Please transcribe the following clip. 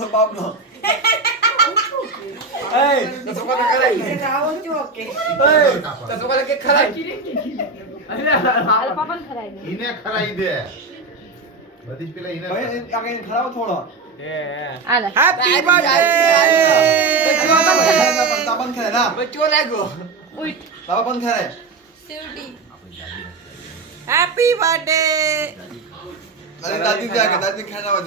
તો બાપનો એ તો છોકરા કરાઈ રાવો ચોકે એ તો છોકરા કે ખરાઈ હાલ પાપન ખરાઈ દે ઈને ખરાઈ દે બધી જ પેલા ઈને ભાઈ આગે ખરાવ થોડો હાલ હેપી બર્થડે તાબન ખરે ના બચ્ચો લાગ્યો ઉઠ તાબન ખરે સેવટી હેપી બર્થડે અરે દાદી જાગે દાદી ખાના દો